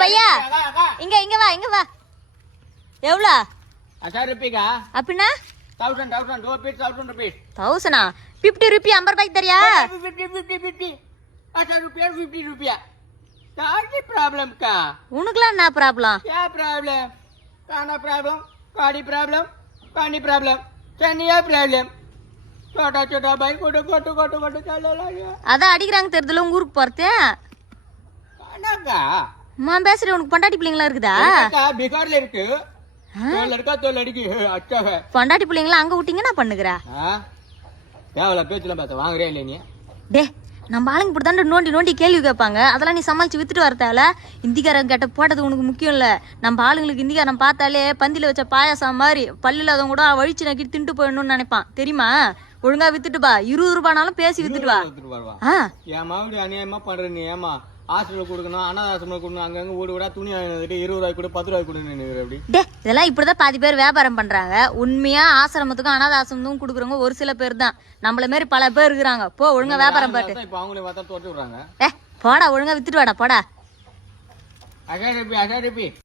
பையா இங்க வா எவ்வளோ 1000 रुपये அப்படின்னா 1000 2 पीस 1000 रुपये 1000 50 रुपये 50 रुपये तरिया 50 1000 रुपया 50 रुपया क्या प्रॉब्लम का उनकला ना प्रॉब्लम क्या प्रॉब्लम काना प्रॉब्लम काड़ी प्रॉब्लम कानी प्रॉब्लम चनिया प्रॉब्लम छोटा छोटा भाई कोटो कोटो कोटो कोटो चलो लगा அதான் அடிக்குறாங்க தெரியல உங்க ஊருக்கு போறதே कानाका நான் பேசுறேன் உனக்கு பொண்டாட்டி பிள்ளைங்களா இருக்குதா का बिहार ले इருக்கு तो लड़का तो लड़की अच्छा है பொண்டாட்டி பிள்ளைங்களா அங்க விட்டீங்க நான் பண்ணுகிறா हां தேவல பேச்சலாம் பேச வாங்குறே இல்ல நீ டே நம்ம ஆளுங்க இப்படி தான் நோண்டி நோண்டி கேள்வி கேட்பாங்க அதெல்லாம் நீ சமாளிச்சு வித்துட்டு வரத்தால இந்திக்காரங்க கிட்ட போட்டது உனக்கு முக்கியம் இல்ல நம்ம ஆளுங்களுக்கு இந்திக்காரன் பார்த்தாலே பந்தில வச்ச பாயாசம் மாதிரி பல்லுல அதவங்க கூட வழிச்சு நக்கிட்டு தின்ட்டு போயிடணும்னு நினைப்பான் தெரியுமா ஒழுங்கா வித்துட்டு பா 20 ரூபானாலும் பேசி வித்துட்டு வா என் மாவடி அநியாயமா பண்ற நீ ஏமா ஹாஸ்பிட்டல் கொடுக்கணும் அனாதாசிரமம் கொடுக்கணும் அங்கங்க ஓடி விடா துணி 20 ரூபாய் கூட 10 ரூபாய் கொடுன்னு அப்படி டே இதெல்லாம் இப்படிதான் பாதி பேர் வியாபாரம் பண்றாங்க உண்மையா ஆசிரமத்துக்கும் அனாதாசிரமத்துக்கும் கொடுக்குறவங்க ஒரு சில பேர் தான் நம்மள மாதிரி பல பேர் இருக்கிறாங்க போ ஒழுங்கா வியாபாரம் பாட்டு இப்ப அவங்களே பார்த்தா தோட்டு விடுறாங்க போடா ஒழுங்கா வித்துட்டு வாடா போடா 1000 रुपये